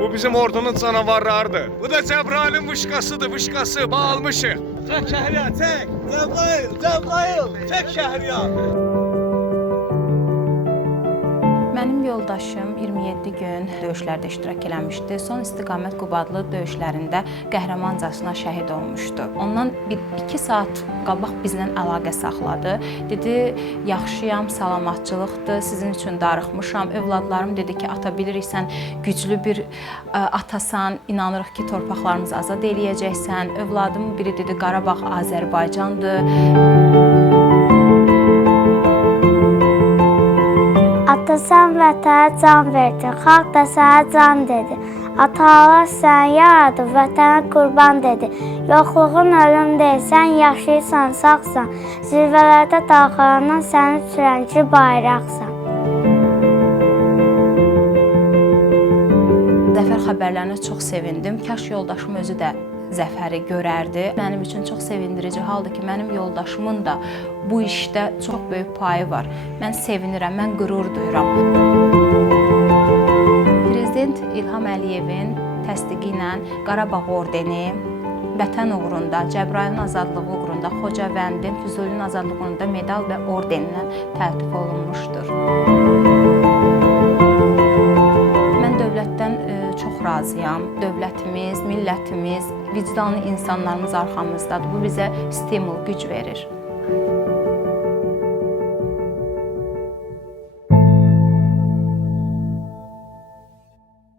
Bu bizim ordunun canavarlarıdır. Bu da Cəbrayılın vışqasıdır, vışqası. Bağalmışıq. Çək Şəhriyar, çək. Cəbrayıl, çək Şəhriyar. Mənim yoldaşım 27 gün döyüşlərdə iştirak eləmişdi. Son istiqamət Qubadlı döyüşlərində qəhrəmancasına şəhid olmuşdu. Ondan 1-2 saat qabaq bizlə əlaqə saxladı. Dedi, yaxşıyam, salamatçılıqdır, sizin üçün darıxmışam. Övladlarım dedi ki, ata bilirik sən güclü bir atasan, inanırıq ki, torpaqlarımızı azad eləyəcəksən. Övladımın biri dedi, Qarabağ Azərbaycandır. Ata sən vətənə can verdin, xalq da sənə can dedi. Ata-Allah səni yaradıb, vətənə qurban dedi. Yoxluğun ölüm deyil, sən yaşayırsan, sağsan. Zirvələrdə dalğalanan səni sürənci bayraqsan. Zəfər xəbərlərinə çox sevindim. Kaş yoldaşım özü də zəfəri görərdi. Mənim üçün çox sevindirici haldır ki, mənim yoldaşımın da bu işdə çox böyük payı var. Mən sevinirəm, mən qürur duyuram. Prezident İlham Əliyevin təsdiqi ilə Qarabağ ordeni vətən uğrunda, Cəbrayılın azadlığı uğrunda, Xocavəndin, Füzulinin azadlığı uğrunda medal və ordenindən təltif olunmuşdur. Mən dövlətdən çox razıyam. Dövlətimiz, millətimiz, vicdanlı insanlarımız arxamızdadır. Bu bizə stimul, güc verir.